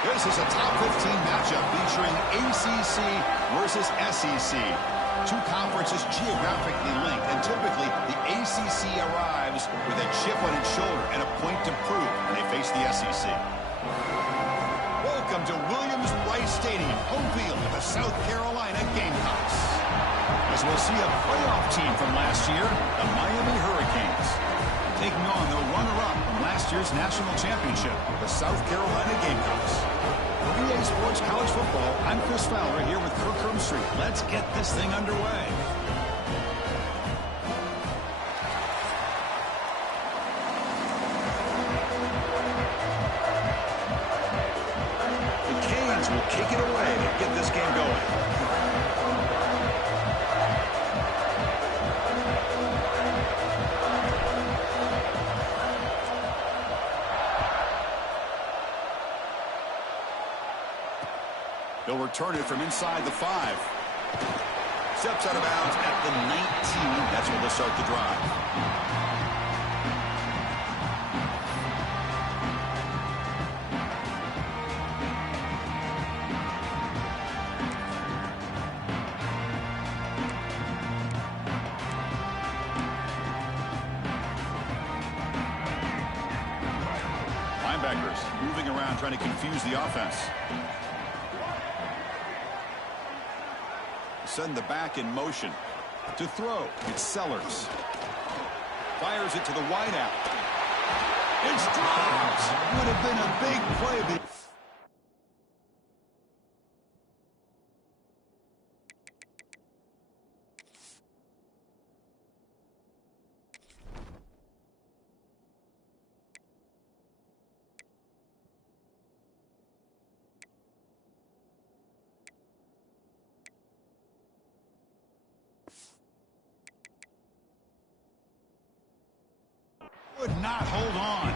This is a top 15 matchup featuring ACC versus SEC. Two conferences geographically linked, and typically the ACC arrives with a chip on its shoulder and a point to prove when they face the SEC. Welcome to Williams-Brice Stadium, home field of the South Carolina Gamecocks. As we'll see a playoff team from last year, the Miami Hurricanes, taking on the runner-up from last year's national championship, the South Carolina Gamecocks. For EA Sports College Football, I'm Chris Fowler here with Kirk Hermstreet. Let's get this thing underway. The Canes will kick it away to get this game going. They'll return it from inside the 5. Steps out of bounds at the 19. That's where they'll start the drive. Linebackers moving around trying to confuse the offense. Send the back in motion. To throw, it's Sellers. Fires it to the wideout. It's dropped. Would have been a big play. Could not hold on.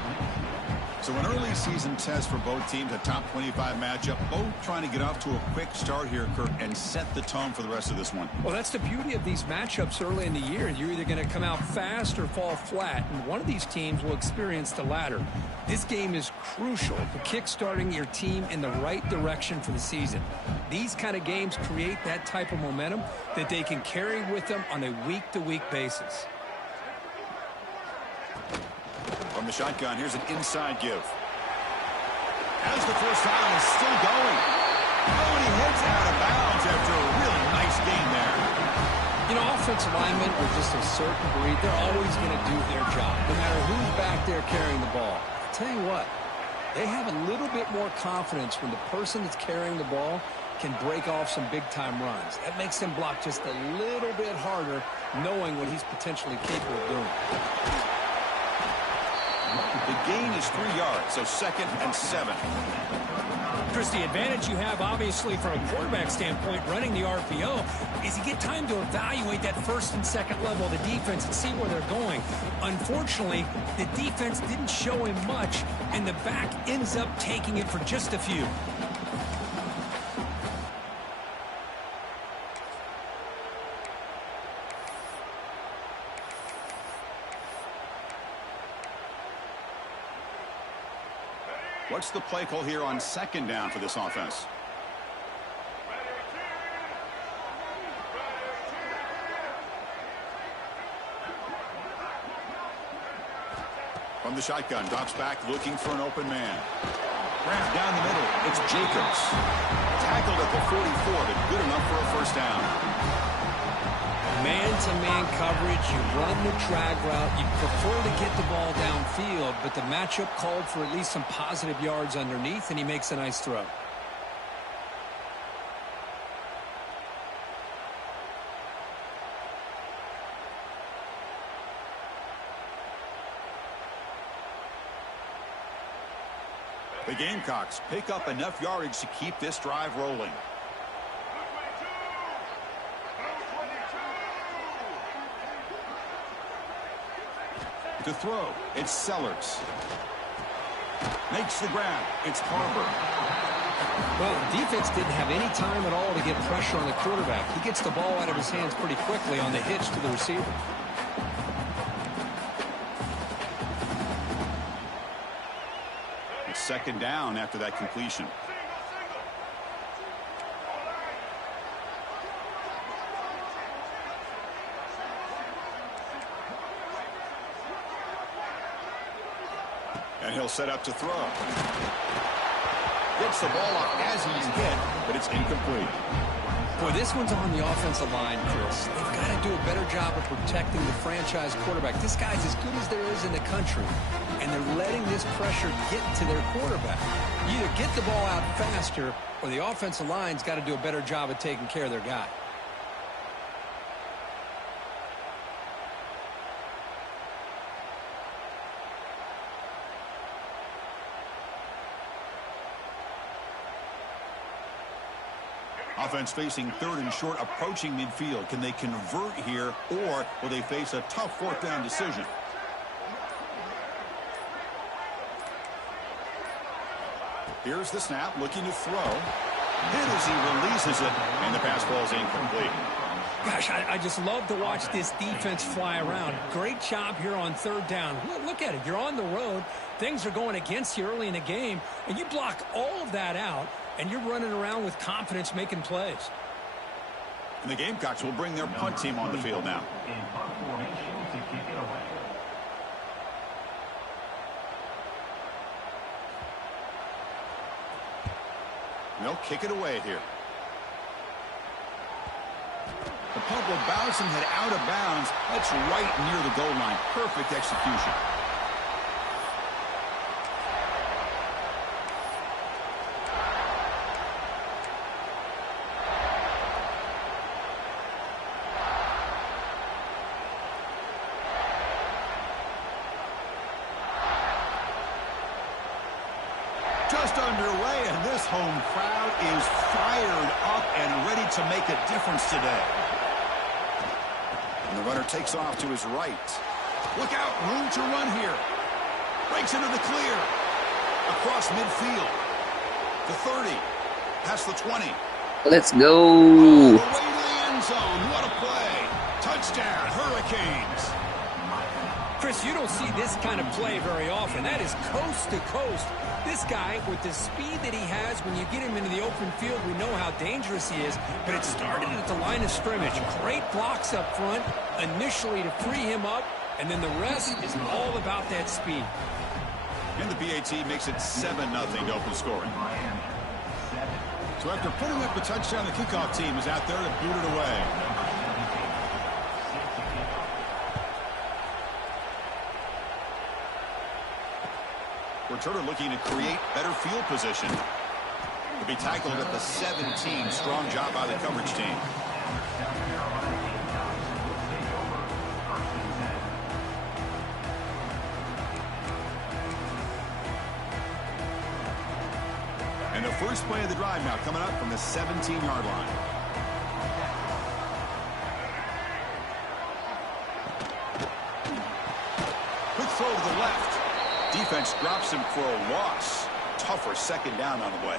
So an early season test for both teams, a top 25 matchup. Both trying to get off to a quick start here, Kirk, and set the tone for the rest of this one. Well, that's the beauty of these matchups early in the year. You're either going to come out fast or fall flat, and one of these teams will experience the latter. This game is crucial to kick-starting your team in the right direction for the season. These kind of games create that type of momentum that they can carry with them on a week-to-week basis. From the shotgun, here's an inside give. As the first down is still going. Oh, and he heads out of bounds after a really nice game there. You know, offensive linemen are just a certain breed. They're always going to do their job, no matter who's back there carrying the ball. I'll tell you what, they have a little bit more confidence when the person that's carrying the ball can break off some big-time runs. That makes them block just a little bit harder, knowing what he's potentially capable of doing. The gain is 3 yards, so 2nd and 7. Chris, the advantage you have, obviously, from a quarterback standpoint, running the RPO, is you get time to evaluate that first and second level of the defense and see where they're going. Unfortunately, the defense didn't show him much, and the back ends up taking it for just a few. What's the play call here on 2nd down for this offense? From the shotgun, drops back looking for an open man. Wrapped down the middle, it's Jacobs. Tackled at the 44, but good enough for a first down. Man-to-man coverage, you run the drag route, you prefer to get the ball downfield, but the matchup called for at least some positive yards underneath, and he makes a nice throw. The Gamecocks pick up enough yardage to keep this drive rolling. To throw, it's Sellers. Makes the grab, it's Harbor. Well, the defense didn't have any time at all to get pressure on the quarterback. He gets the ball out of his hands pretty quickly on the hitch to the receiver. It's 2nd down after that completion. And he'll set up to throw. Gets the ball up as he's hit, but it's incomplete. Boy, this one's on the offensive line, Chris. They've got to do a better job of protecting the franchise quarterback. This guy's as good as there is in the country, and they're letting this pressure get to their quarterback. You either get the ball out faster, or the offensive line's got to do a better job of taking care of their guy. Offense facing 3rd and short, approaching midfield. Can they convert here, or will they face a tough 4th down decision? Here's the snap, looking to throw. Hit as he releases it, and the pass falls incomplete. Gosh, I just love to watch this defense fly around. Great job here on 3rd down. Look at it. You're on the road. Things are going against you early in the game, and you block all of that out, and you're running around with confidence making plays. And the Gamecocks will bring their punt team on the field now. They'll kick it away here. The punt will bounce and head out of bounds. That's right near the goal line. Perfect execution. Just underway, and this home crowd is fired up and ready to make a difference today. And the runner takes off to his right. Look out, room to run here. Breaks into the clear. Across midfield. The 30. Past the 20. Let's go. All the way to the end zone. What a play. Touchdown, Hurricanes. Chris, you don't see this kind of play very often. That is coast to coast. This guy, with the speed that he has, when you get him into the open field, we know how dangerous he is. But it started at the line of scrimmage. Great blocks up front initially to free him up, and then the rest is all about that speed. And the PAT makes it 7-0 to open scoring. So after putting up a touchdown, the kickoff team is out there to boot it away. Returner looking to create better field position. To be tackled at the 17. Strong job by the coverage team. And the first play of the drive now coming up from the 17-yard line. Quick throw to the left. Defense drops him for a loss. Tougher second down on the way.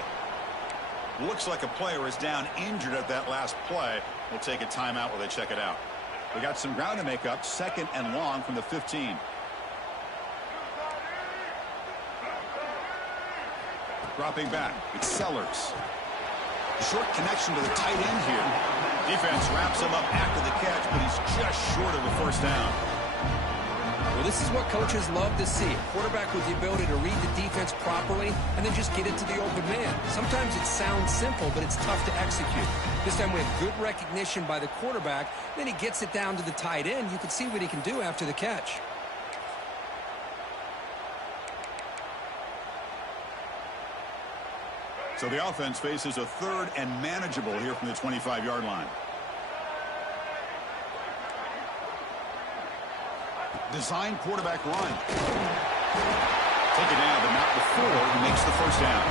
Looks like a player is down injured at that last play. We'll take a timeout while they check it out. We got some ground to make up. 2nd and long from the 15. Dropping back. It's Sellers. Short connection to the tight end here. Defense wraps him up after the catch, but he's just short of a first down. Well, this is what coaches love to see. A quarterback with the ability to read the defense properly and then just get it to the open man. Sometimes it sounds simple, but it's tough to execute. This time we have good recognition by the quarterback. Then he gets it down to the tight end. You can see what he can do after the catch. So the offense faces a 3rd and manageable here from the 25-yard line. Design quarterback run. Take it down, but not before he makes the first down.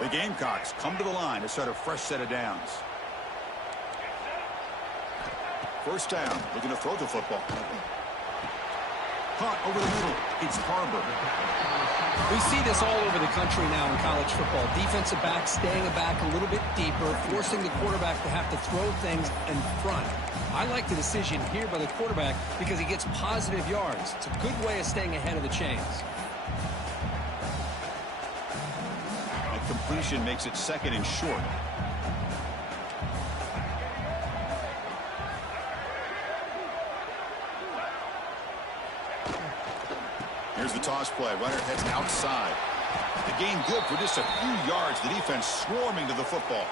The Gamecocks come to the line to start a fresh set of downs. First down, looking to throw the football. Caught over the middle. It's Harbor. We see this all over the country now in college football. Defensive backs staying back a little bit deeper, forcing the quarterback to have to throw things in front. I like the decision here by the quarterback because he gets positive yards. It's a good way of staying ahead of the chains. And completion makes it 2nd and short. Here's the toss play. Runner heads outside. The gain good for just a few yards. The defense swarming to the football.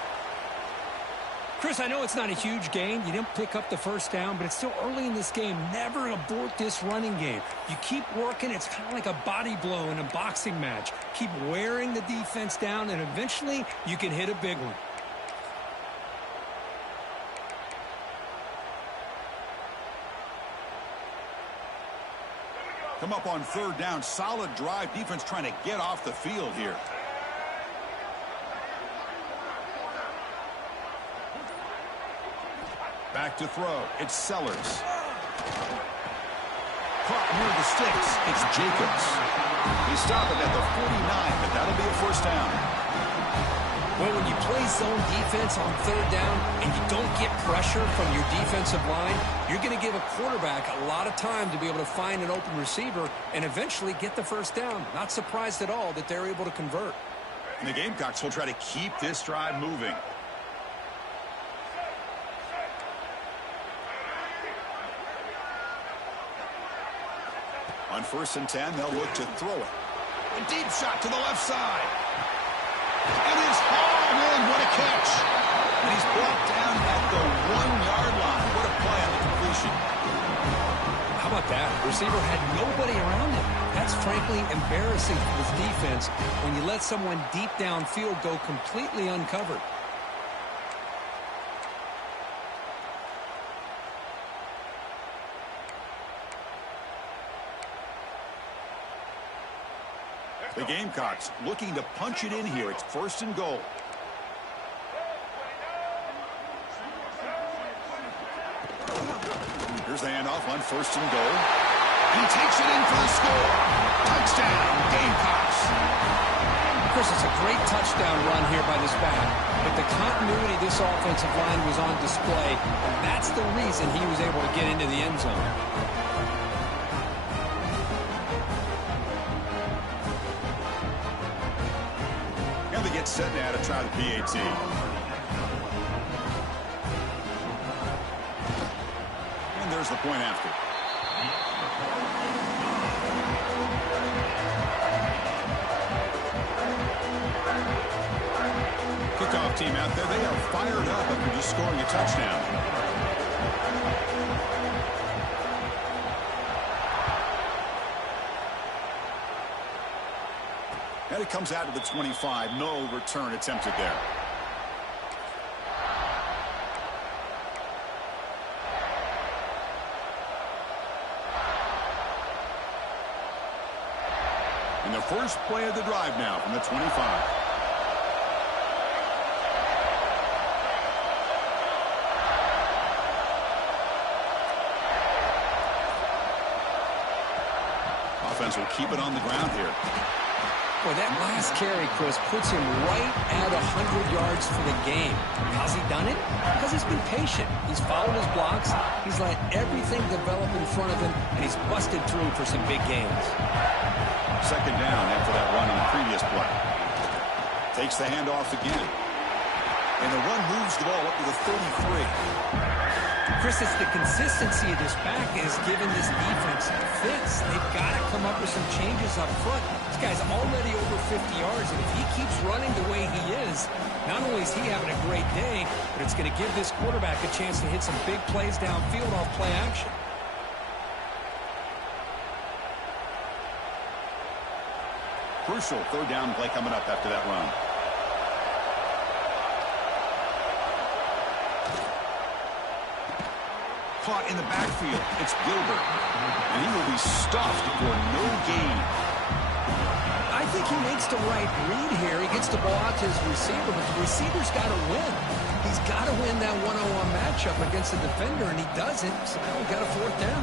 Chris, I know it's not a huge gain. You didn't pick up the first down, but it's still early in this game. Never abort this running game. You keep working. It's kind of like a body blow in a boxing match. Keep wearing the defense down, and eventually you can hit a big one. Come up on 3rd down. Solid drive. Defense trying to get off the field here. Back to throw. It's Sellers. Caught near the sticks. It's Jacobs. He stopped it at the 49, but that'll be a first down. Well, when you play zone defense on 3rd down and you don't get pressure from your defensive line, you're going to give a quarterback a lot of time to be able to find an open receiver and eventually get the first down. Not surprised at all that they're able to convert. And the Gamecocks will try to keep this drive moving. On 1st and 10, they'll look to throw it. A deep shot to the left side. And it's hauled in. What a catch. And he's brought down at the 1-yard line. What a play on the completion. How about that? Receiver had nobody around him. That's frankly embarrassing for this defense when you let someone deep downfield go completely uncovered. The Gamecocks looking to punch it in here. It's 1st and goal. Here's the handoff on 1st and goal. He takes it in for the score. Touchdown, Gamecocks. Chris, it's a great touchdown run here by this back, but the continuity of this offensive line was on display, and that's the reason he was able to get into the end zone. Now they get set now to try the PAT. And there's the point after. Kickoff team out there, they are fired up after just scoring a touchdown. And it comes out to the 25. No return attempted there. And the first play of the drive now from the 25. Offense will keep it on the ground here. Boy, that last carry, Chris, puts him right at 100 yards for the game. How's he done it? Because he's been patient. He's followed his blocks. He's let everything develop in front of him, and he's busted through for some big gains. 2nd down after that run on the previous play. Takes the handoff again. And the run moves the ball up to the 33. Chris, it's the consistency of this back that has given this defense fits. They've got to come up with some changes up front. This guy's already over 50 yards, and if he keeps running the way he is, not only is he having a great day, but it's going to give this quarterback a chance to hit some big plays downfield off play action. Crucial 3rd down play coming up after that run. Caught in the backfield. It's Gilbert. And he will be stuffed for no gain. I think he makes the right read here. He gets the ball out to his receiver, but the receiver's got to win. He's got to win that one-on-one matchup against the defender, and he doesn't. So now we've got a 4th down.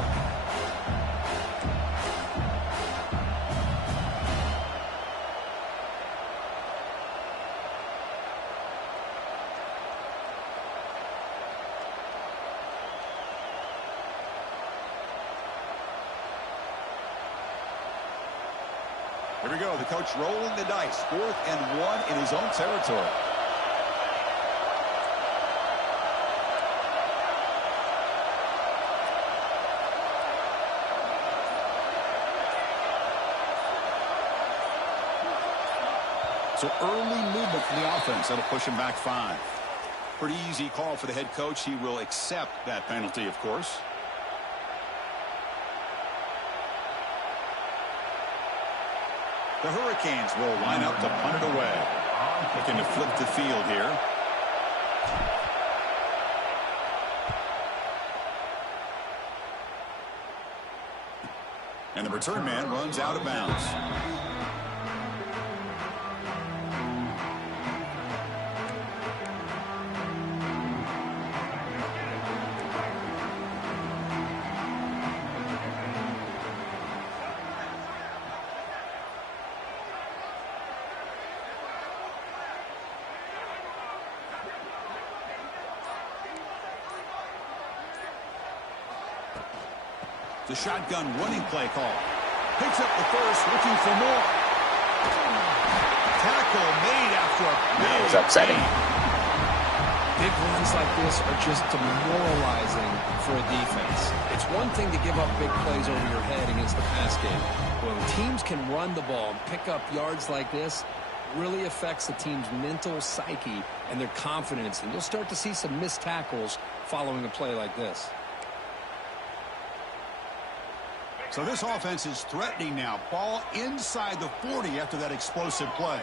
Here we go. The coach rolling the dice. 4th and 1 in his own territory. So early movement from the offense. That'll push him back 5. Pretty easy call for the head coach. He will accept that penalty, of course. The Hurricanes will line up to punt it away. Looking to flip the field here. And the return man runs out of bounds. The shotgun running play call. Picks up the first, looking for more. Tackle made after a big That was upsetting. Big runs like this are just demoralizing for a defense. It's one thing to give up big plays over your head against the pass game. When teams can run the ball and pick up yards like this, really affects the team's mental psyche and their confidence. And you'll start to see some missed tackles following a play like this. So this offense is threatening now. Ball inside the 40 after that explosive play.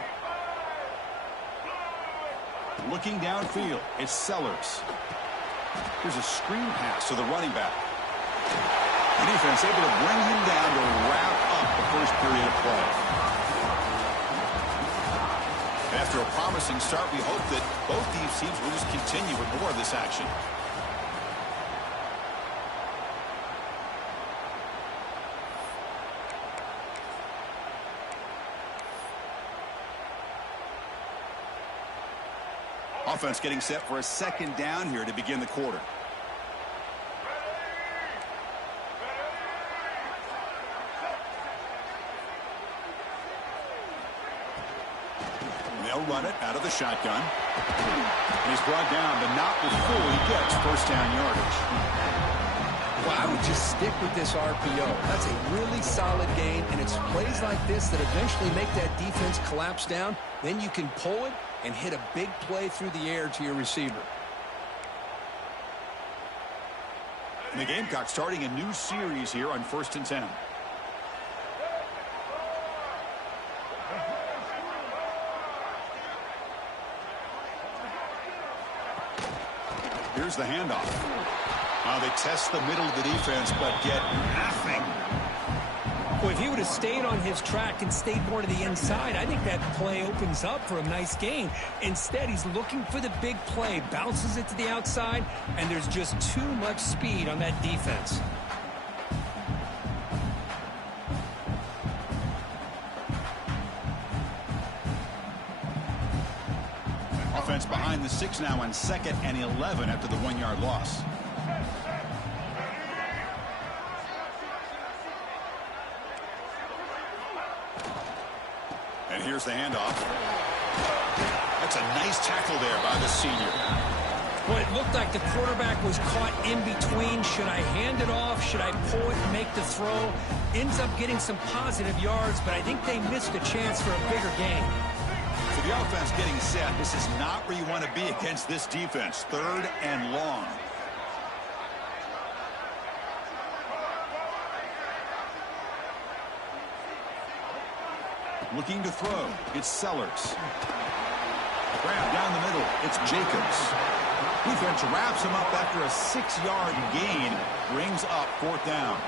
Looking downfield, it's Sellers. Here's a screen pass to the running back. The defense able to bring him down to wrap up the first period of play. And after a promising start, we hope that both these teams will just continue with more of this action. Offense getting set for a second down here to begin the quarter. They'll run it out of the shotgun. And he's brought down, but not before he gets first down yardage. Well, I would just stick with this RPO. That's a really solid game, and it's plays like this that eventually make that defense collapse down. Then you can pull it and hit a big play through the air to your receiver. And the Gamecocks starting a new series here on 1st and 10. Here's the handoff. They test the middle of the defense, but get nothing. Well, if he would have stayed on his track and stayed more to the inside, I think that play opens up for a nice gain. Instead, he's looking for the big play, bounces it to the outside, and there's just too much speed on that defense. Offense behind the 6 now on 2nd and 11 after the 1-yard loss. And here's the handoff. That's a nice tackle there by the senior. Well, it looked like the quarterback was caught in between. Should I hand it off? Should I pull it and make the throw? Ends up getting some positive yards, but I think they missed a chance for a bigger gain. So the offense getting set. This is not where you want to be against this defense. 3rd and long. Looking to throw. It's Sellers. Grab down the middle. It's Jacobs. Defense wraps him up after a 6-yard gain. Brings up 4th down.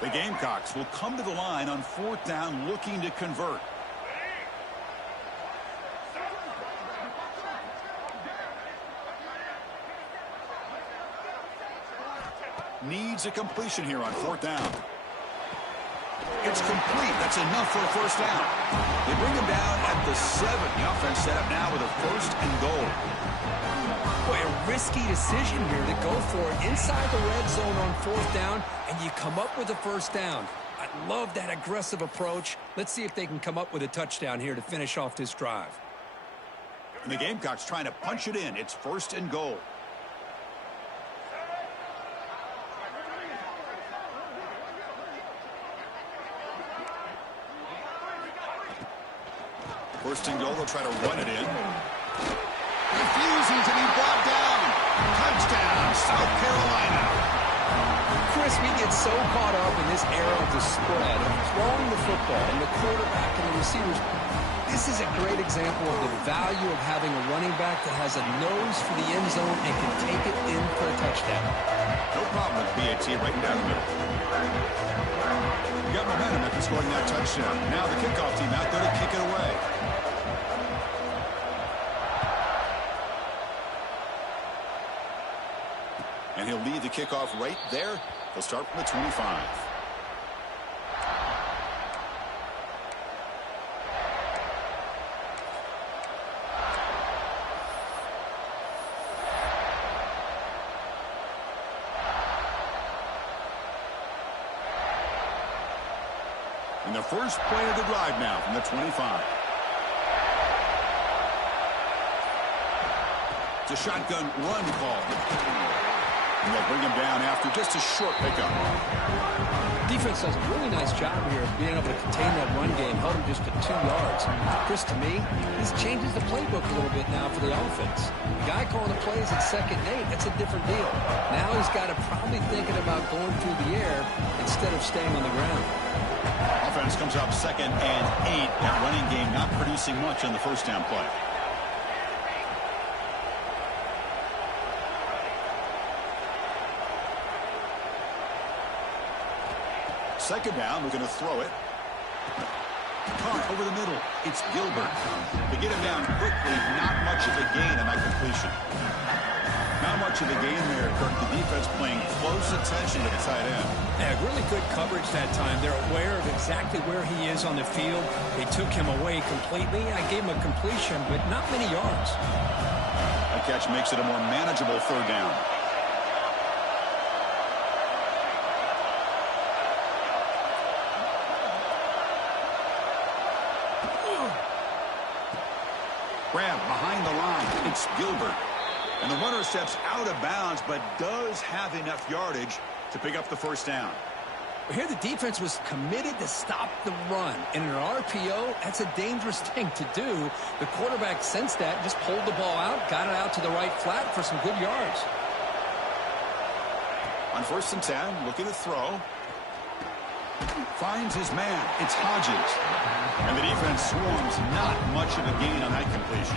The Gamecocks will come to the line on 4th down looking to convert. Needs a completion here on 4th down. It's complete. That's enough for a first down. They bring him down at the 7. The offense set up now with a 1st and goal. Boy, a risky decision here to go for it inside the red zone on 4th down, and you come up with a first down. I love that aggressive approach. Let's see if they can come up with a touchdown here to finish off this drive. And the Gamecocks trying to punch it in. It's 1st and goal. First and goal, they'll try to run it in. Refusing to be brought down. Touchdown, South Carolina. Chris, we get so caught up in this era of the spread, of throwing the football, and the quarterback and the receivers. This is a great example of the value of having a running back that has a nose for the end zone and can take it in for a touchdown. No problem with BAT right down the middle. We got momentum after scoring that touchdown. Now the kickoff team out there to kick it away. And he'll lead the kickoff right there. They'll start from the 25. And the first play of the drive now from the 25. It's a shotgun run call. And they'll bring him down after just a short pickup. Defense does a really nice job here of being able to contain that run game, held him just to 2 yards. Chris, to me, this changes the playbook a little bit now for the offense. The guy calling the plays at 2nd and 8, that's a different deal. Now he's got to probably thinking about going through the air instead of staying on the ground. Offense comes up 2nd and 8. That running game not producing much on the first down play. Second down, we're going to throw it. Caught over the middle. It's Gilbert. They get him down quickly. Not much of a gain on that completion. Not much of a gain there, Kirk. The defense paying close attention to the tight end. Yeah, really good coverage that time. They're aware of exactly where he is on the field. They took him away completely. I gave him a completion, but not many yards. That catch makes it a more manageable third down. Grab behind the line. It's Gilbert. And the runner steps out of bounds, but does have enough yardage to pick up the first down. Here the defense was committed to stop the run. In an RPO, that's a dangerous thing to do. The quarterback sensed that, just pulled the ball out, got it out to the right flat for some good yards. On 1st and 10, looking to throw. Finds his man. It's Hodges. And the defense swarms. Not much of a gain on that completion.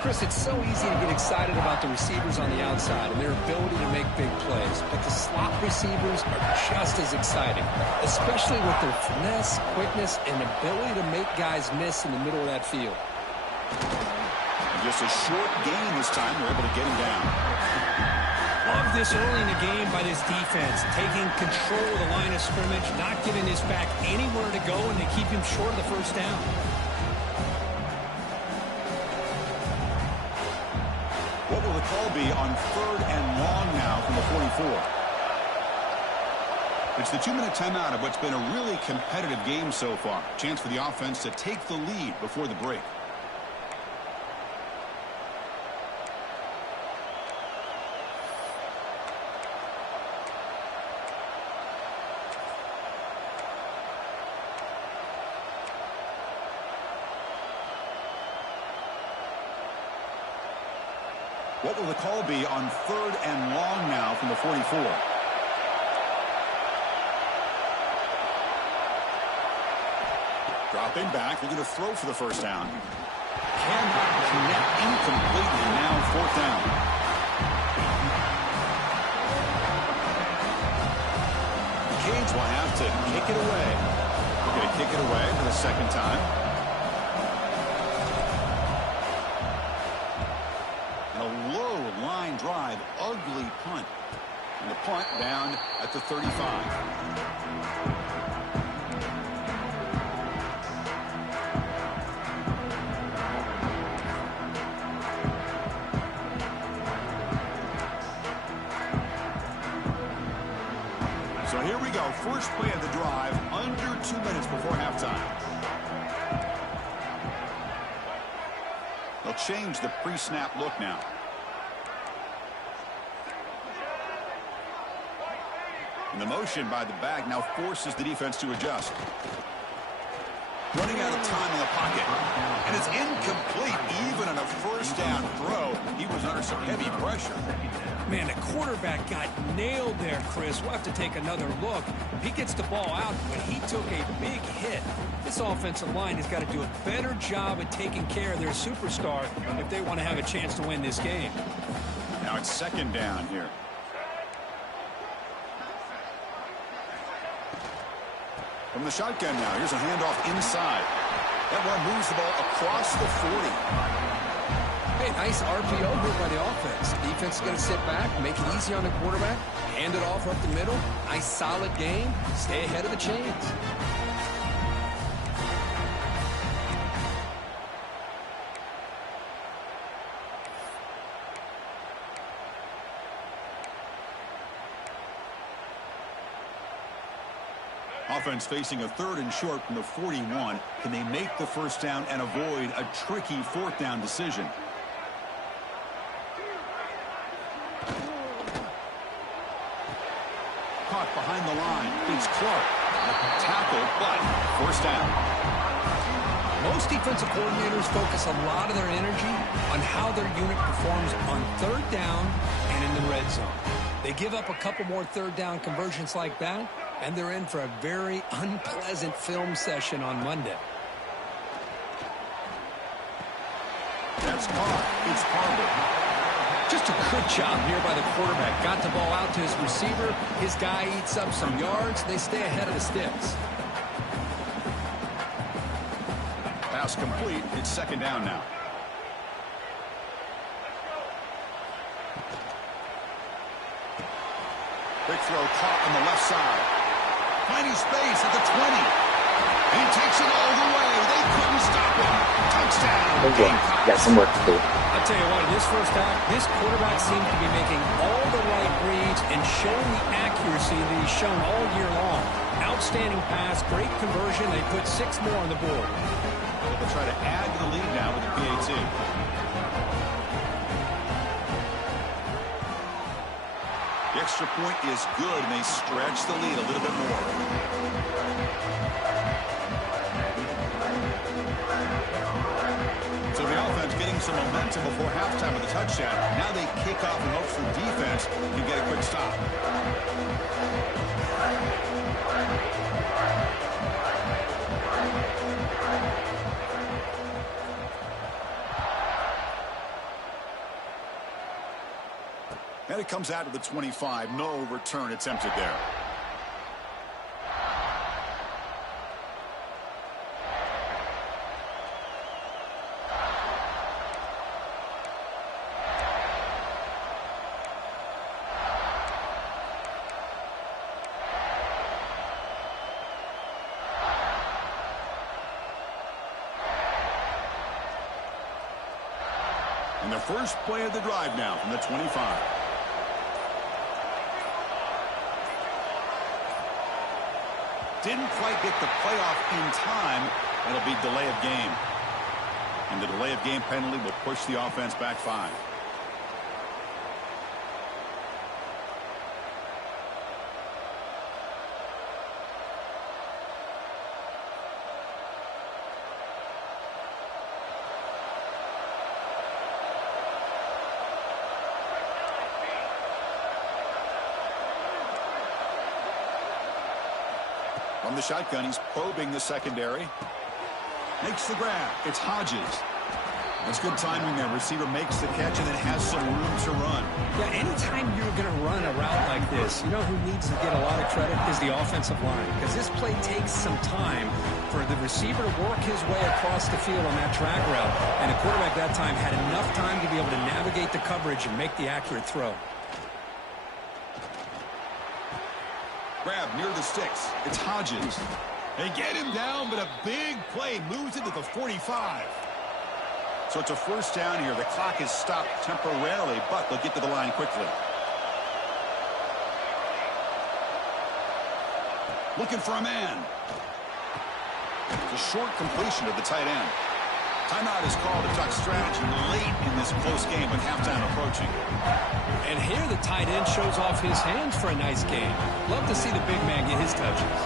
Chris, it's so easy to get excited about the receivers on the outside and their ability to make big plays, but the slot receivers are just as exciting, especially with their finesse, quickness, and ability to make guys miss in the middle of that field. And just a short gain this time. They're able to get him down. Love this early in the game by this defense, taking control of the line of scrimmage, not giving this back anywhere to go, and they keep him short of the first down. What will the call be on 3rd and long now from the 44? It's the 2-minute timeout of what's been a really competitive game so far. Chance for the offense to take the lead before the break. What will the call be on 3rd and long now from the 44? Dropping back, looking to throw for the first down. Cannot connect, incomplete, and now 4th down. The Canes will have to kick it away. We're going to kick it away for the second time. Drive, ugly punt. And the punt down at the 35. So here we go. First play of the drive, under 2 minutes before halftime. They'll change the pre-snap look now. And the motion by the back now forces the defense to adjust. Running out of time in the pocket. And it's incomplete. Even on a first down throw, he was under some heavy pressure. Man, the quarterback got nailed there, Chris. We'll have to take another look. He gets the ball out, but he took a big hit. This offensive line has got to do a better job at taking care of their superstar if they want to have a chance to win this game. Now it's 2nd down here. From the shotgun now, here's a handoff inside. That one moves the ball across the 40. Hey, nice RPO here by the offense. Defense is going to sit back, make it easy on the quarterback, hand it off up the middle. Nice solid game. Stay ahead of the chains. Offense facing a 3rd and short from the 41. Can they make the first down and avoid a tricky 4th down decision? Caught behind the line. It's Clark. Tackle, but first down. Most defensive coordinators focus a lot of their energy on how their unit performs on 3rd down and in the red zone. They give up a couple more 3rd down conversions like that, and they're in for a very unpleasant film session on Monday. That's caught. It's Harbaugh. Just a good job here by the quarterback. Got the ball out to his receiver. His guy eats up some yards. They stay ahead of the sticks. Pass complete. It's 2nd down now. throw caught on the left side. Finding space at the 20. He takes it all the way. They couldn't stop him. Touchdown. Got some work to do. I'll tell you what, in this first half, this quarterback seems to be making all the right reads and showing the accuracy that he's shown all year long. Outstanding pass, great conversion. They put 6 more on the board. They'll try to add to the lead now with the PAT. The extra point is good, and they stretch the lead a little bit more. So the offense getting some momentum before halftime with a touchdown. Now they kick off in hopes the defense can get a quick stop. And it comes out to the 25. No return attempted there. And the first play of the drive now from the 25. Didn't quite get the playoff in time. It'll be delay of game. And the delay of game penalty will push the offense back 5. From the shotgun, he's probing the secondary. Makes the grab. It's Hodges. That's good timing there. Receiver makes the catch and then has some room to run. Yeah, anytime you're going to run a route like this, you know who needs to get a lot of credit is the offensive line. Because this play takes some time for the receiver to work his way across the field on that drag route. And the quarterback that time had enough time to be able to navigate the coverage and make the accurate throw. Grab near the sticks. It's Hodges. They get him down, but a big play moves into the 45. So it's a first down here. The clock is stopped temporarily, but they'll get to the line quickly. Looking for a man. It's a short completion to the tight end. Timeout is called to talk strategy late in this close game with halftime approaching. And here the tight end shows off his hands for a nice game. Love to see the big man get his touches.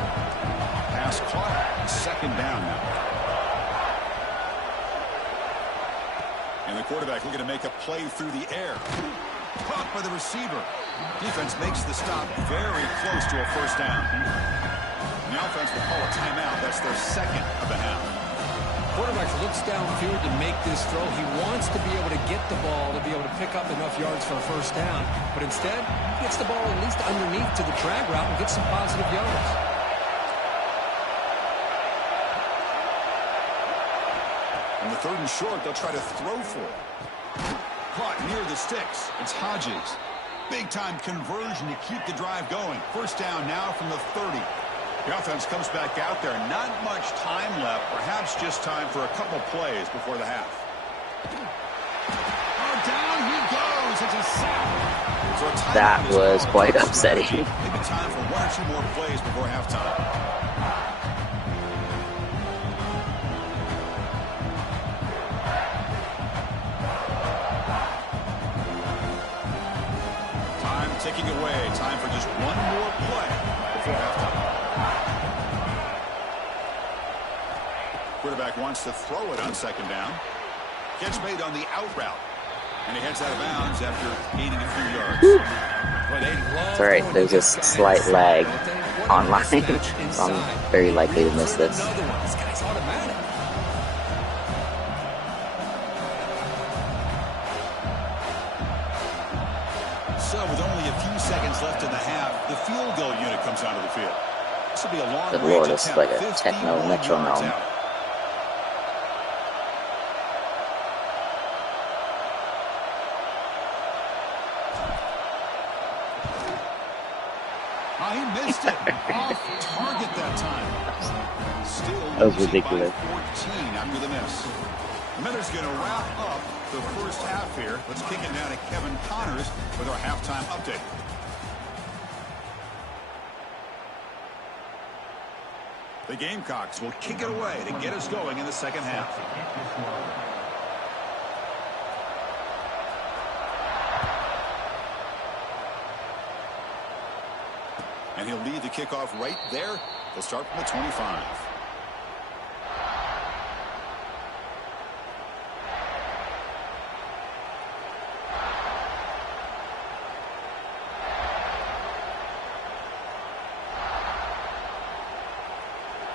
Pass caught. Second down now. And the quarterback looking to make a play through the air. Caught by the receiver. Defense makes the stop very close to a first down. And the offense will call a timeout. That's their second of the half. Quarterback looks downfield to make this throw. He wants to be able to get the ball to be able to pick up enough yards for a first down. But instead, he gets the ball at least underneath to the drag route and gets some positive yards. On the 3rd and short, they'll try to throw for it. Caught near the sticks. It's Hodges. Big-time conversion to keep the drive going. First down now from the 30. The offense comes back out there. Not much time left. Perhaps just time for a couple plays before the half. Oh, down he goes. It's a sack. So That was quite upsetting. Maybe time for 1 or 2 more plays before halftime. Time ticking away. Time for just 1 more play before halftime. Quarterback wants to throw it on second down. Catch made on the out route. And he heads out of bounds after gaining a few yards. It's alright, there's a slight lag online, so I'm very likely to miss this. This guy's automatic. So with only a few seconds left in the half, the field goal unit comes onto the field. This will be a long Good range lord, it's attempt. like a techno 51 metronome. yards out. That was losing by ridiculous. 14 after the miss. Miller's going to wrap up the first half here. Let's kick it down to Kevin Connors with our halftime update. The Gamecocks will kick it away to get us going in the second half. And he'll lead the kickoff right there. They'll start from the 25.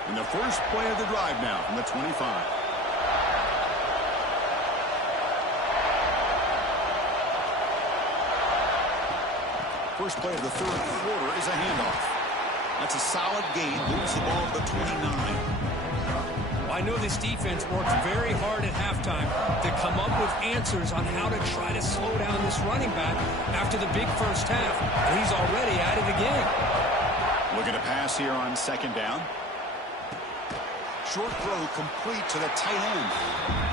And the first play of the drive now from the 25. First play of the third quarter is a handoff. That's a solid gain. Moves the ball to the 29. I know this defense worked very hard at halftime to come up with answers on how to try to slow down this running back after the big first half. And he's already at it again. Looking to pass here on second down. Short throw complete to the tight end.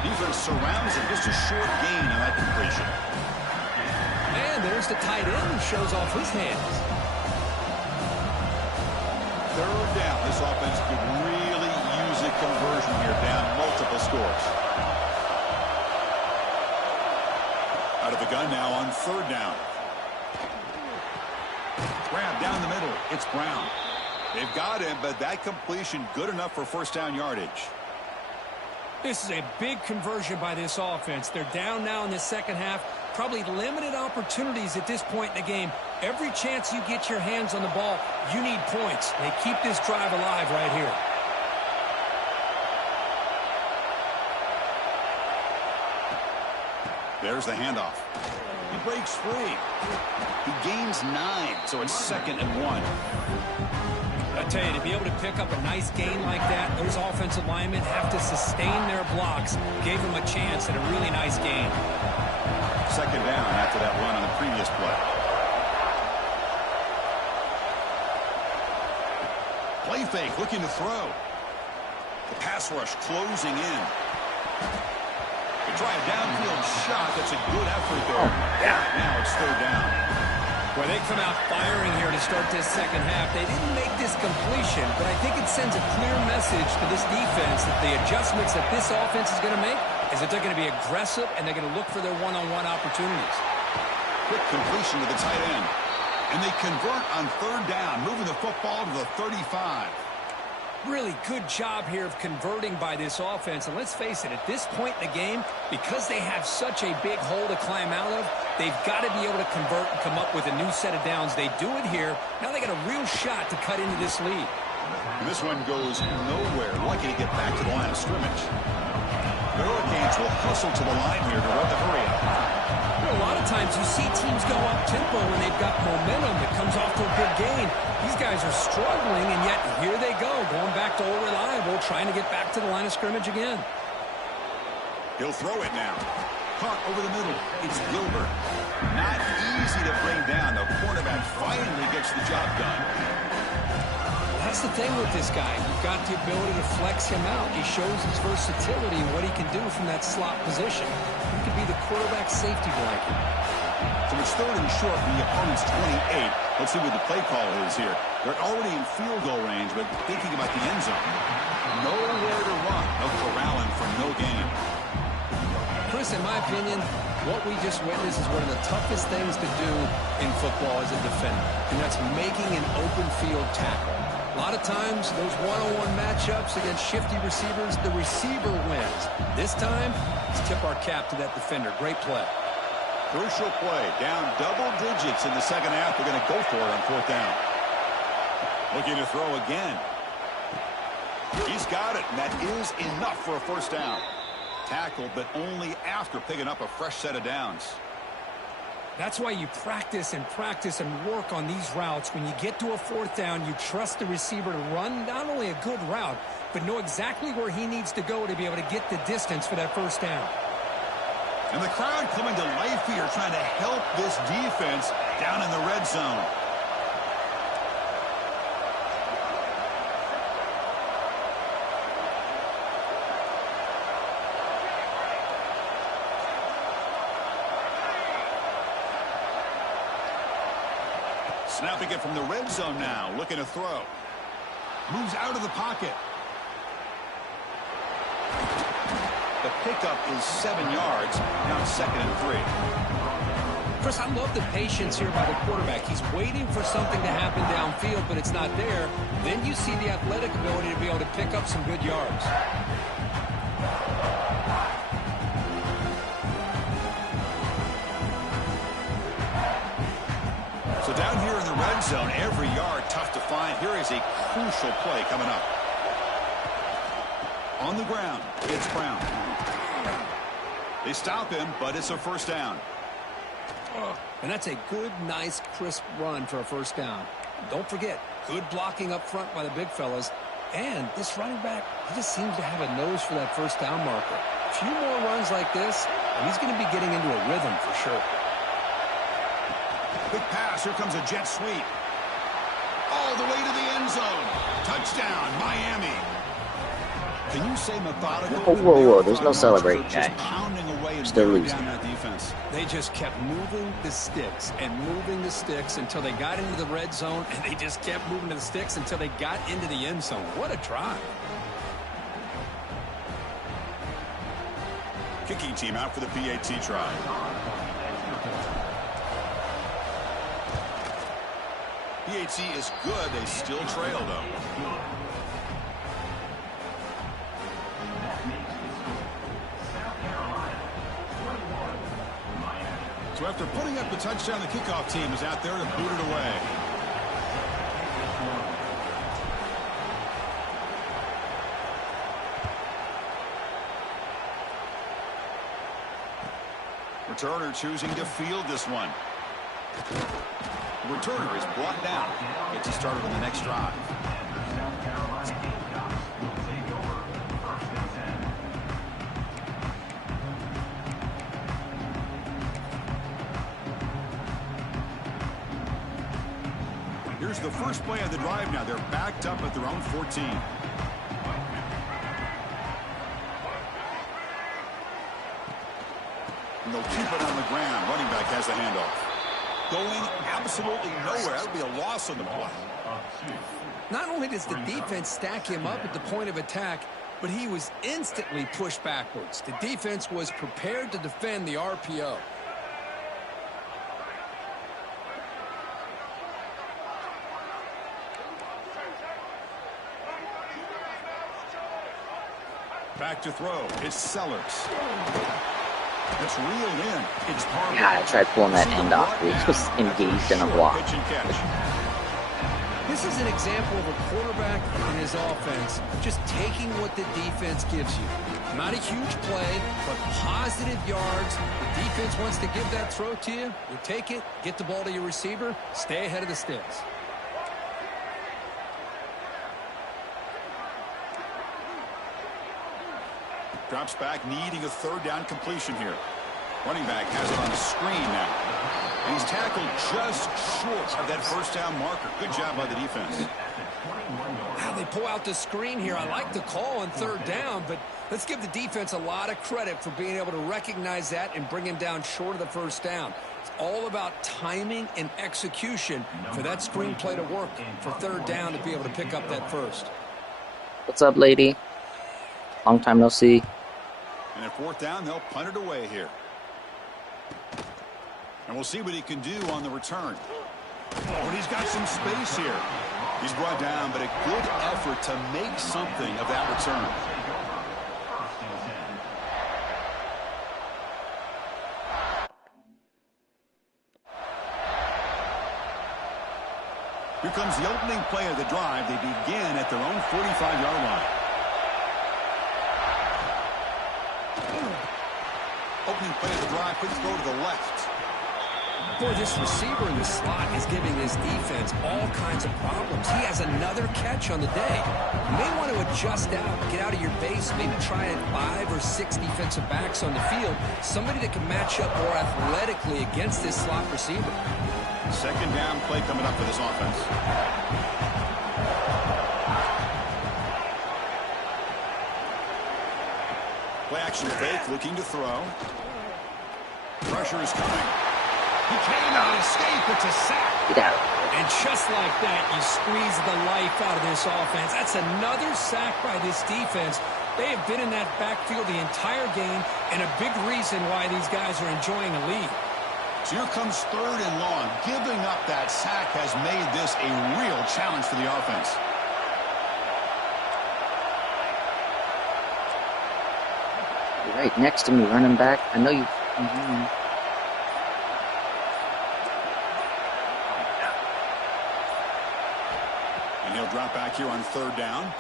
Defense surrounds him. Just a short gain on that completion. And there's the tight end who shows off his hands. Third down. This offense could really use a conversion here, down multiple scores. Out of the gun now on third down. Grab down the middle. It's Brown. They've got him, but that completion good enough for first down yardage. This is a big conversion by this offense. They're down now in the second half. Probably limited opportunities at this point in the game. Every chance you get your hands on the ball, you need points. They keep this drive alive right here. There's the handoff. He breaks free. He gains 9, so it's 2nd and 1. I tell you, to be able to pick up a nice gain like that, those offensive linemen have to sustain their blocks. Gave them a chance at a really nice gain. Second down after that run on the previous play. Play fake, looking to throw. The pass rush closing in. They try a downfield shot. That's a good effort there. Now it's third down. Well, they come out firing here to start this second half. They didn't make this completion, but I think it sends a clear message to this defense that the adjustments that this offense is going to make is that they're going to be aggressive and they're going to look for their one-on-one opportunities. Quick completion to the tight end. And they convert on third down, moving the football to the 35. Really good job here of converting by this offense. And let's face it, at this point in the game, because they have such a big hole to climb out of, they've got to be able to convert and come up with a new set of downs. They do it here. Now they got a real shot to cut into this lead. And this one goes nowhere. Lucky to get back to the line of scrimmage. The Hurricanes will hustle to the line here to run the hurry up. A lot of times you see teams go up-tempo when they've got momentum that comes off to a big gain. These guys are struggling, and yet here they go, going back to old reliable, trying to get back to the line of scrimmage again. He'll throw it now. Caught over the middle. It's Gilbert. Not easy to bring down. The quarterback finally gets the job done. That's the thing with this guy. You've got the ability to flex him out. He shows his versatility and what he can do from that slot position. He could be the quarterback safety blanket. So it's third and short from the opponent's 28. Let's see what the play call is here. They're already in field goal range, but thinking about the end zone. Nowhere to run. No corralling for no gain. Chris, in my opinion, what we just witnessed is one of the toughest things to do in football as a defender, and that's making an open field tackle. A lot of times, those one-on-one matchups against shifty receivers, the receiver wins. This time, let's tip our cap to that defender. Great play. Crucial play. Down double digits in the second half. They're going to go for it on fourth down. Looking to throw again. He's got it, and that is enough for a first down. Tackled, but only after picking up a fresh set of downs. That's why you practice and work on these routes. When you get to a fourth down, you trust the receiver to run not only a good route, but know exactly where he needs to go to be able to get the distance for that first down. And the crowd coming to life here, trying to help this defense down in the red zone. Snapping it from the red zone now. Looking to throw. Moves out of the pocket. The pickup is 7 yards. Now 2nd and 3. Chris, I love the patience here by the quarterback. He's waiting for something to happen downfield, but it's not there. Then you see the athletic ability to be able to pick up some good yards. So down here in the red zone, every yard tough to find. Here is a crucial play coming up. On the ground, it's Brown. They stop him, but it's a first down. And that's a good, nice, crisp run for a first down. Don't forget, good blocking up front by the big fellas. And this running back, he just seems to have a nose for that first down marker. A few more runs like this, and he's going to be getting into a rhythm for sure. Big pass. Here comes a jet sweep. All the way to the end zone. Touchdown, Miami. Can you say methodical? Whoa, whoa, whoa. There's no celebrating, guy. Pounding away and still losing. down that defense. They just kept moving the sticks and moving the sticks until they got into the red zone, and they just kept moving to the sticks until they got into the end zone. What a drive. Kicking team out for the PAT try. PAT is good. They still trail, though. So after putting up the touchdown, the kickoff team is out there to boot it away. Returner choosing to field this one. The returner is brought down. Gets you started on the next drive. Here's the first play of the drive now. They're backed up at their own 14. And they'll keep it on the ground. Running back has the handoff. Going absolutely nowhere. That would be a loss on the play. Not only does the defense stack him up at the point of attack, but he was instantly pushed backwards. The defense was prepared to defend the RPO. Back to throw. It's Sellers. It's reeled in. It's Harvey. Yeah, I tried pulling that end off. He was engaged in a block. Pitch and catch. This is an example of a quarterback and his offense just taking what the defense gives you. Not a huge play, but positive yards. The defense wants to give that throw to you. You take it, get the ball to your receiver, stay ahead of the sticks. Drops back, needing a third down completion here. Running back has it on the screen now. And he's tackled just short of that first down marker. Good job by the defense. Wow, they pull out the screen here. I like the call on third down, but let's give the defense a lot of credit for being able to recognize that and bring him down short of the first down. It's all about timing and execution for that screen play to work for third down to be able to pick up that first. What's up, lady? Long time no see. And at fourth down, they'll punt it away here. And we'll see what he can do on the return. But he's got some space here. He's brought down, but a good effort to make something of that return. Here comes the opening play of the drive. They begin at their own 45-yard line. Opening play of the drive, quick throw to the left. Boy, this receiver in the slot is giving his defense all kinds of problems. He has another catch on the day. You may want to adjust out, get out of your base, maybe try at 5 or 6 defensive backs on the field. Somebody that can match up more athletically against this slot receiver. Second down play coming up for this offense. Play action fake, looking to throw. Pressure is coming. He cannot escape. It's a sack. Get out. And just like that, you squeeze the life out of this offense. That's another sack by this defense. They have been in that backfield the entire game, and a big reason why these guys are enjoying a lead. So here comes 3rd and long. Giving up that sack has made this a real challenge for the offense. You're right next to me, running back. I know you. And he'll drop back here on 3rd down.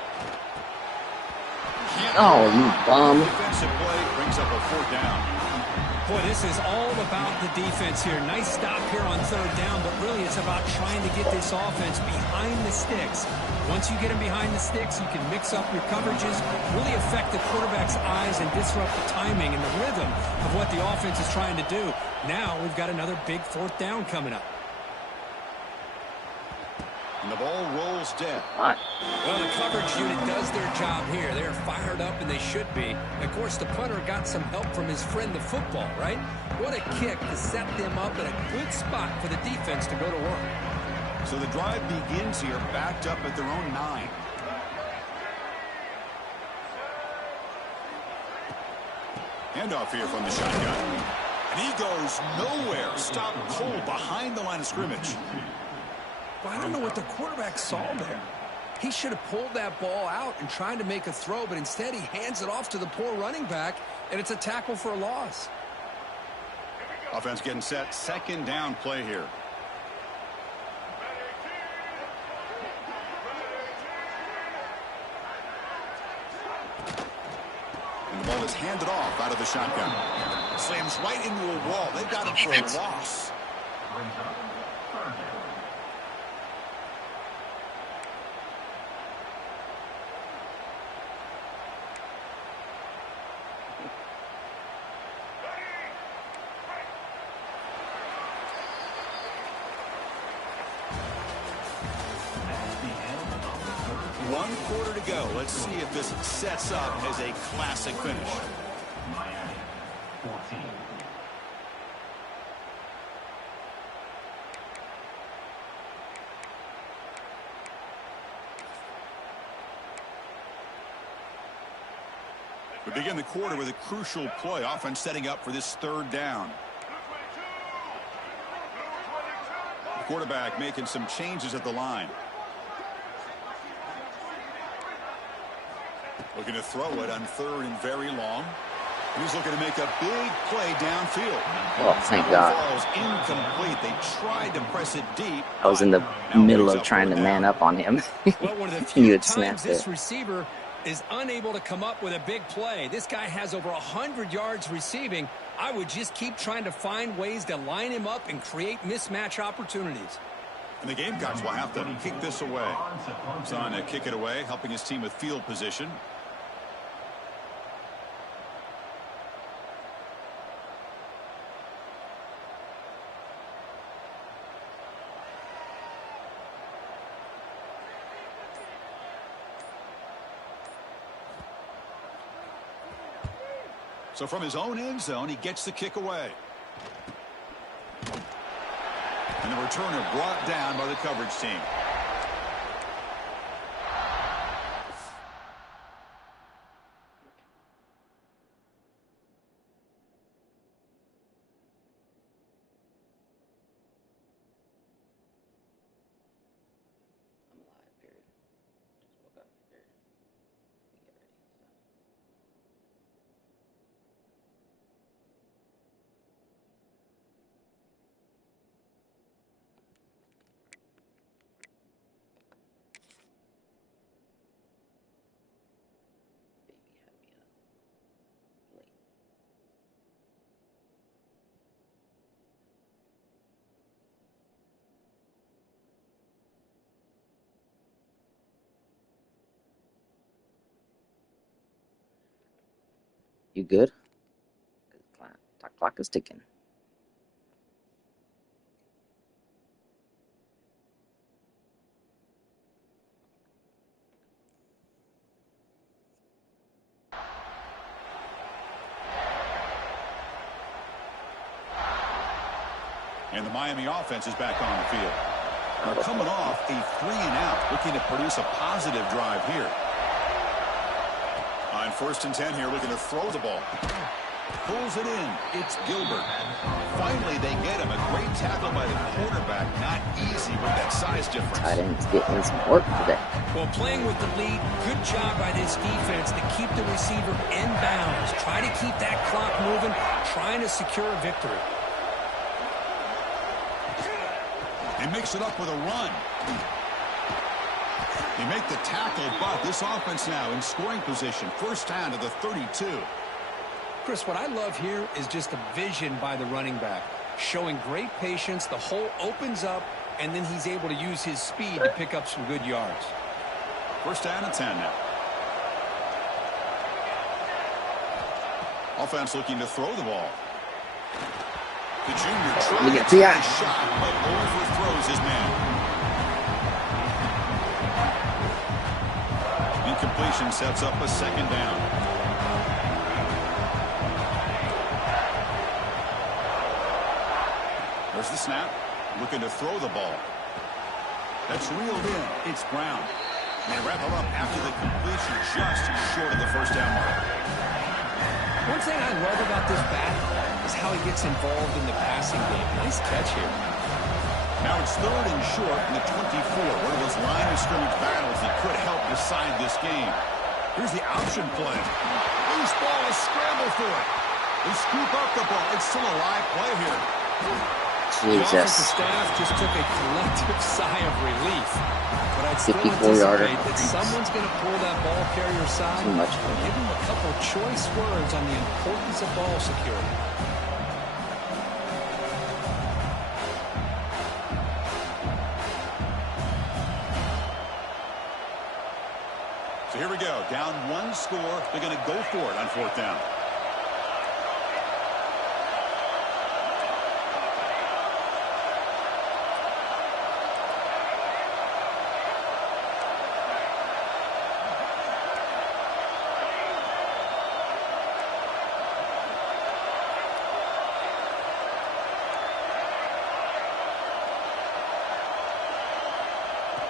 Oh, you bum. Defensive play brings up a 4th down. Boy, this is all about the defense here. Nice stop here on 3rd down, but really it's about trying to get this offense behind the sticks. Once you get them behind the sticks, you can mix up your coverages, really affect the quarterback's eyes and disrupt the timing and the rhythm of what the offense is trying to do. Now we've got another big 4th down coming up. And the ball rolls dead. What? Well, the coverage unit does their job here. They're fired up, and they should be. Of course, the punter got some help from his friend, the football, right? What a kick to set them up in a good spot for the defense to go to work. So the drive begins here, backed up at their own 9. Handoff here from the shotgun. And he goes nowhere. Stopped cold behind the line of scrimmage. I don't know what the quarterback saw there. He should have pulled that ball out and tried to make a throw, but instead he hands it off to the poor running back, and it's a tackle for a loss. Offense getting set. 2nd down play here. And the ball is handed off out of the shotgun. Slams right into a wall. They've got him for a loss. One quarter to go. Let's see if this sets up as a classic finish. Miami, 14. We begin the quarter with a crucial play. Offense setting up for this 3rd down. The quarterback making some changes at the line. Looking to throw it on 3rd and very long. He's looking to make a big play downfield. Oh, thank God. Falls incomplete. They tried to press it deep. I was in the middle of trying to man up on him. Well, one of the You few had times snapped this it. receiver is unable to come up with a big play. This guy has over 100 yards receiving. I would just keep trying to find ways to line him up and create mismatch opportunities. And the Gamecocks will have to kick this away. He's on to kick it away, helping his team with field position. So from his own end zone, he gets the kick away. And the returner brought down by the coverage team. You good? The clock is ticking. And the Miami offense is back on the field. They're coming off a 3-and-out, looking to produce a positive drive here. On 1st and 10 here, looking to throw the ball. Pulls it in. It's Gilbert. Finally, they get him. A great tackle by the quarterback. Not easy with that size difference. Tight end's getting some work today. Well, playing with the lead, good job by this defense to keep the receiver in bounds. Try to keep that clock moving, trying to secure a victory. They mix it up with a run. They make the tackle, but this offense now in scoring position. 1st down to the 32. Chris, what I love here is just the vision by the running back. Showing great patience, the hole opens up, and then he's able to use his speed to pick up some good yards. 1st down and 10 now. Offense looking to throw the ball. The junior trying to take a shot, but overthrows his man. Incompletion sets up a 2nd down. There's the snap. Looking to throw the ball. That's reeled in. It's Brown. And they wrap it up after the completion, just short of the 1st down mark. One thing I love about this back is how he gets involved in the passing game. Nice catch here. Now it's 3rd and short in the 24. One of those line of scrimmage battles that could help decide this game. Here's the option play. Loose ball, is scramble for it. They scoop up the ball. It's still a live play here. The offensive staff just took a collective sigh of relief. But I'd still anticipate that someone's going to pull that ball carrier aside and give him a couple choice words on the importance of ball security. So here we go. Down 1 score. They're going to go for it on 4th down.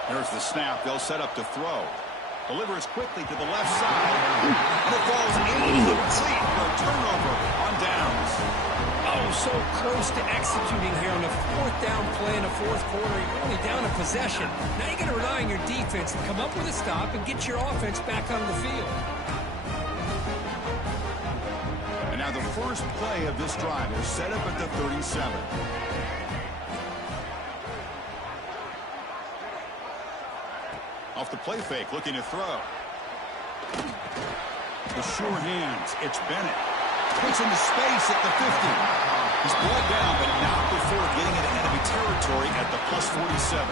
There's the snap. They'll set up to throw. Delivers quickly to the left side. And it falls incomplete for a turnover on downs. Oh, so close to executing here on the 4th down play in the 4th quarter. You're only down a possession. Now you got to rely on your defense to come up with a stop and get your offense back on the field. And now the first play of this drive is set up at the 37. Off the play fake, looking to throw. The sure hands. It's Bennett. Puts into space at the 50. He's brought down, but not before getting it into enemy territory at the plus 47.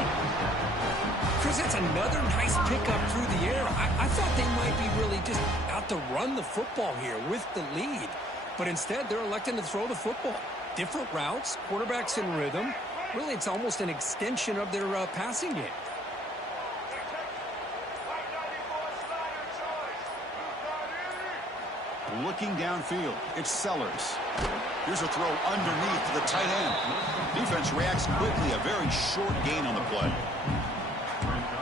Chris, that's another nice pickup through the air. I thought they might be really just out to run the football here with the lead. But instead, they're electing to throw the football. Different routes, quarterbacks in rhythm. Really, it's almost an extension of their passing game. Looking downfield, it's Sellers. Here's a throw underneath to the tight end. Defense reacts quickly, a very short gain on the play.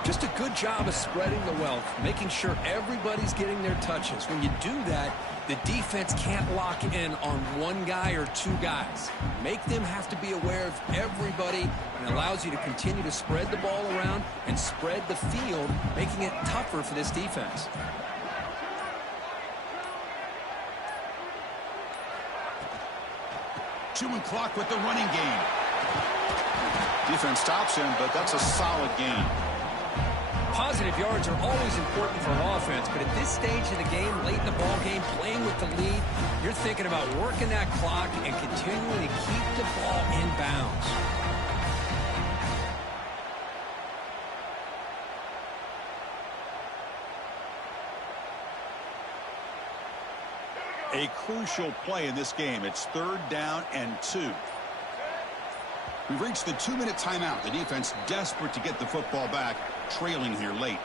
Just a good job of spreading the wealth, making sure everybody's getting their touches. When you do that, the defense can't lock in on one guy or 2 guys. Make them have to be aware of everybody, and allows you to continue to spread the ball around and spread the field, making it tougher for this defense. Chewing clock with the running game. Defense stops him, but that's a solid gain. Positive yards are always important for an offense, but at this stage of the game, late in the ball game, playing with the lead, you're thinking about working that clock and continuing to keep the ball in bounds. A crucial play in this game. It's 3rd down and 2. We've reached the 2-minute timeout. The defense desperate to get the football back, trailing here late.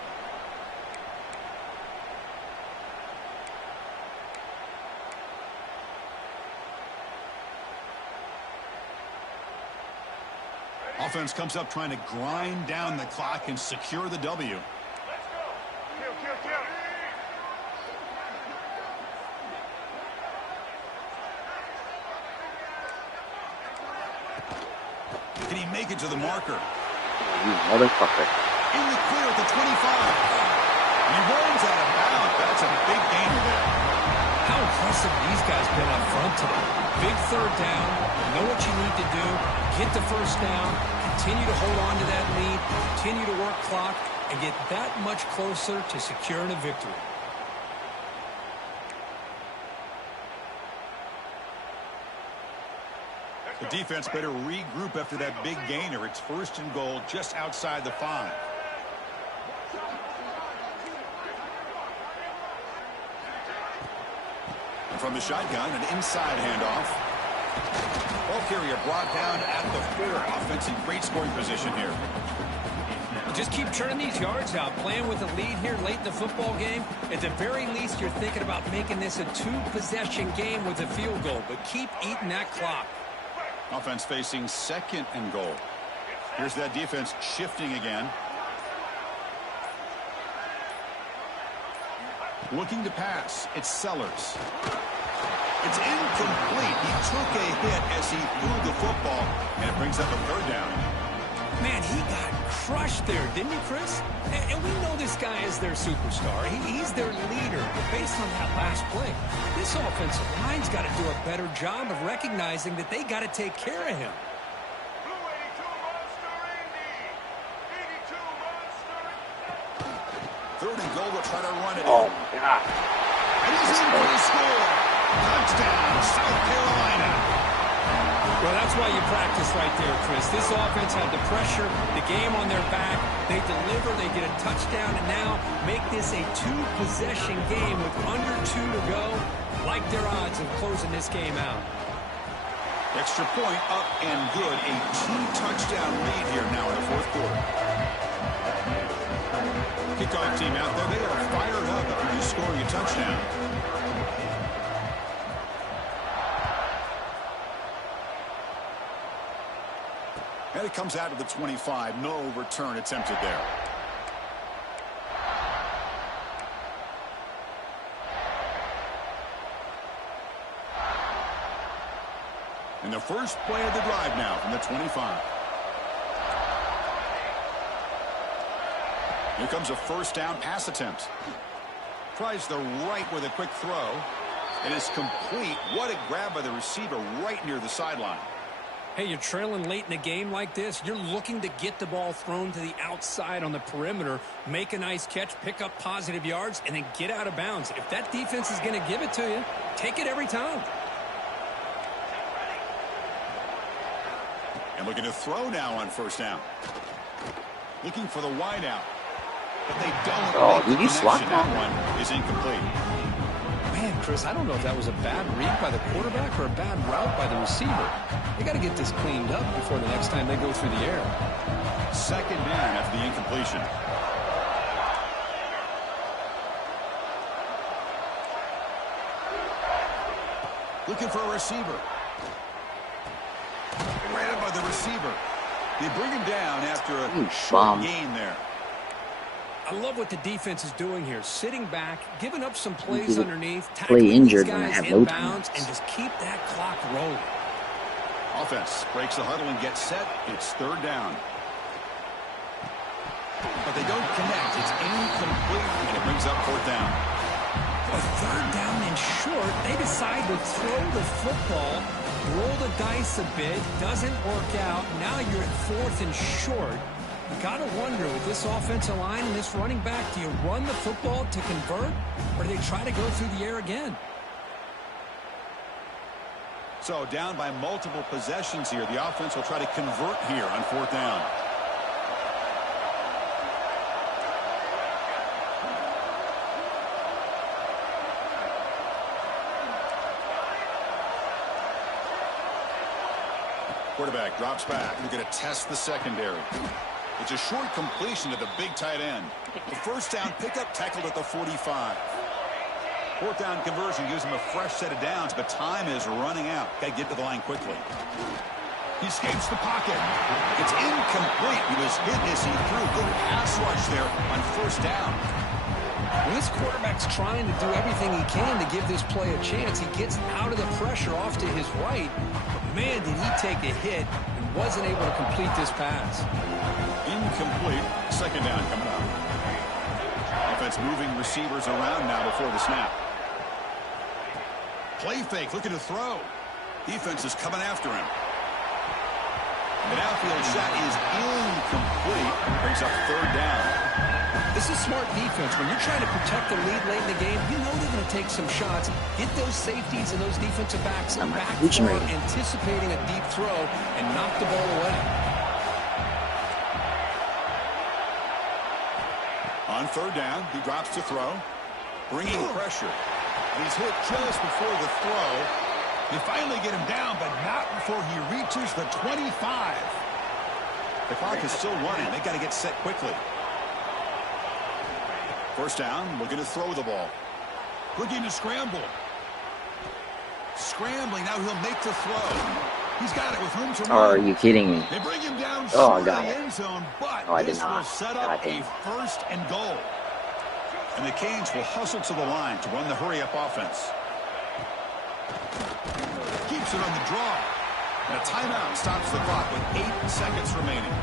Offense comes up trying to grind down the clock and secure the W. Let's go. Kill. Can he make it to the marker? You motherfucker. In the clear at the 25. He runs out of bounds. That's a big gainer there. How impressive these guys been up front today. Big third down. Know what you need to do. Get the first down. Continue to hold on to that lead. Continue to work clock and get that much closer to securing a victory. The defense better regroup after that big gainer. It's 1st and goal just outside the 5. And from the shotgun, an inside handoff. Ball carrier brought down at the 4. Offense in great scoring position here. Just keep churning these yards out. Playing with a lead here late in the football game. At the very least, you're thinking about making this a 2-possession game with a field goal. But keep eating that clock. Offense facing 2nd and goal. Here's that defense shifting again. Looking to pass. It's Sellers. It's incomplete. He took a hit as he threw the football, and it brings up a 3rd down. Man, he got crushed there, didn't he, Chris? And we know this guy is their superstar. He's their leader. But based on that last play, this offensive line's got to do a better job of recognizing that they got to take care of him. Blue 82 Monster Indy. 82 Monster. 3rd and goal. We'll try to run it Oh, in. my God. And he's in for the score. Touchdown, South Carolina. Well, that's why you practice right there, Chris. This offense had the pressure, the game on their back. They deliver, they get a touchdown, and now make this a 2-possession game with under 2 to go. Like their odds of closing this game out. Extra point up and good. A 2-touchdown lead here now in the 4th quarter. Kickoff team out there. They are fired up after just scoring a touchdown. And it comes out of the 25. No return attempted there. And the first play of the drive now from the 25. Here comes a 1st down pass attempt. Tries the right with a quick throw. It is complete. What a grab by the receiver right near the sideline. Hey, you're trailing late in a game like this. You're looking to get the ball thrown to the outside on the perimeter, make a nice catch, pick up positive yards, and then get out of bounds. If that defense is going to give it to you, take it every time. And looking to throw now on 1st down. Looking for the wide out. But they don't. Oh, did you slot that that? one is incomplete. Man, Chris, I don't know if that was a bad read by the quarterback or a bad route by the receiver. They got to get this cleaned up before the next time they go through the air. 2nd down after the incompletion. Looking for a receiver. Ran it by the receiver. They bring him down after a short gain there. I love what the defense is doing here. Sitting back, giving up some plays underneath, play tackling injured these when I guys have in no bounds, timeouts. and just keep that clock rolling. Offense breaks the huddle and gets set. It's 3rd down. But they don't connect. It's incomplete, and it brings up 4th down. A 3rd down and short. They decide to throw the football, roll the dice a bit. Doesn't work out. Now you're at 4th and short. You got to wonder, with this offensive line and this running back, do you run the football to convert, or do they try to go through the air again? So down by multiple possessions here. The offense will try to convert here on 4th down. Quarterback drops back. They're going to test the secondary. It's a short completion to the big tight end. The 1st down pickup tackled at the 45. 4th down conversion gives them a fresh set of downs, but time is running out. Got to get to the line quickly. He escapes the pocket. It's incomplete. He was hit as he threw. Good pass rush there on first down. When this quarterback's trying to do everything he can to give this play a chance, he gets out of the pressure off to his right. But, man, did he take a hit and wasn't able to complete this pass. Incomplete. Second down coming up. Offense moving receivers around now before the snap. Play fake, looking to throw. Defense is coming after him. The outfield shot is incomplete. Brings up third down. This is smart defense. When you're trying to protect the lead late in the game, you know they're going to take some shots. Get those safeties and those defensive backs back for anticipating a deep throw and knock the ball away. On third down, he drops to throw. Bringing pressure. And he's hit just before the throw. They finally get him down, but not before he reaches the 25. The clock is still running. They got to get set quickly. First down, looking to throw the ball. Looking to scramble. Scrambling, now he'll make the throw. He's got it with room to run. Oh, are you kidding me? They bring him down Oh, I short of got the it. end zone, but Oh, I did this not. will set up a first and goal. And the Canes will hustle to the line to run the hurry-up offense. Keeps it on the draw. And a timeout stops the clock with 8 seconds remaining.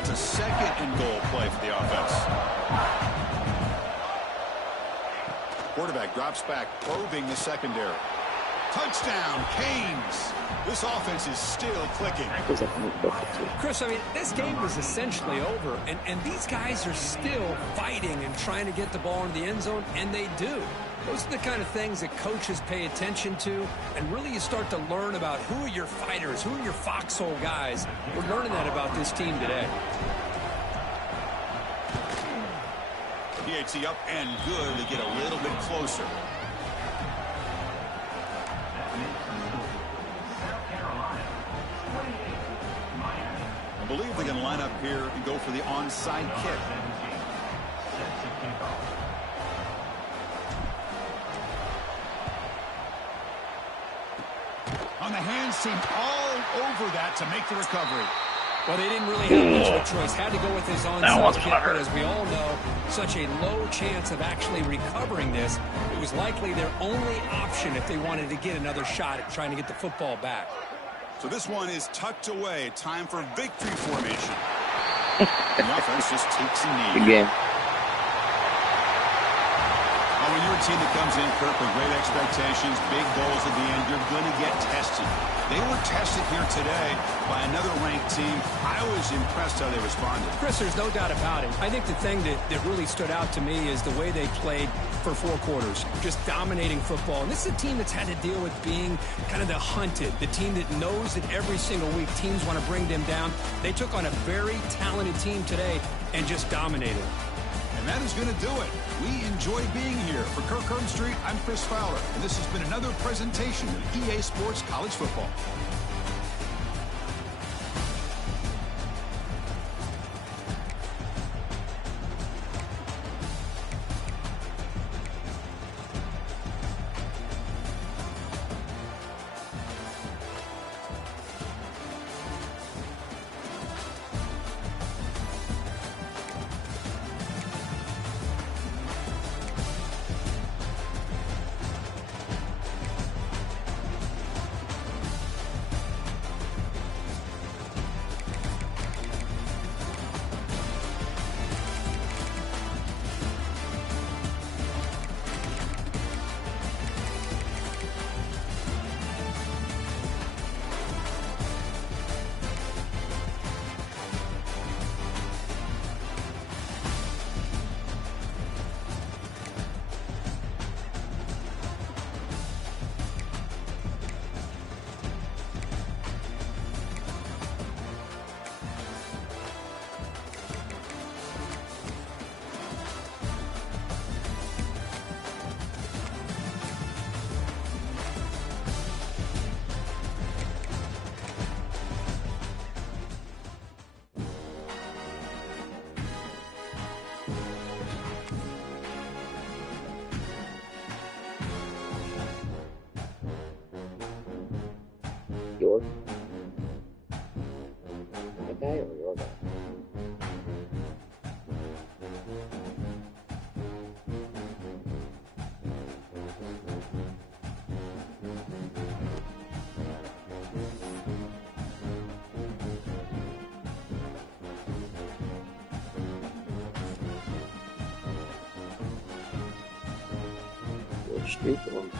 It's a second and goal play for the offense. Quarterback drops back, probing the secondary. Touchdown, Canes. This offense is still clicking. Chris, I mean, this game was essentially over, and these guys are still fighting and trying to get the ball in the end zone, and they do. Those are the kind of things that coaches pay attention to, and really you start to learn about who are your fighters, who are your foxhole guys. We're learning that about this team today. PAT up and good to get a little bit closer. I believe they're going to line up here and go for the onside kick. On the hands team all over that to make the recovery. Well, they didn't really have much of a choice. Had to go with his onside kick, but as we all know, such a low chance of actually recovering this. It was likely their only option if they wanted to get another shot at trying to get the football back. So this one is tucked away. Time for victory formation. The offense just takes a knee. Good game. Well, when you're a team that comes in, Kirk, with great expectations, big goals at the end, you're going to get tested. They were tested here today by another ranked team. I was impressed how they responded. Chris, there's no doubt about it. I think the thing that really stood out to me is the way they played for 4 quarters, just dominating football. And this is a team that's had to deal with being kind of the hunted, the team that knows that every single week teams want to bring them down. They took on a very talented team today and just dominated. And that is going to do it. We enjoy being here. For Kirk Herbstreit, I'm Chris Fowler, and this has been another presentation of EA Sports College Football. Yours? My guy or your guy? You're stupid one.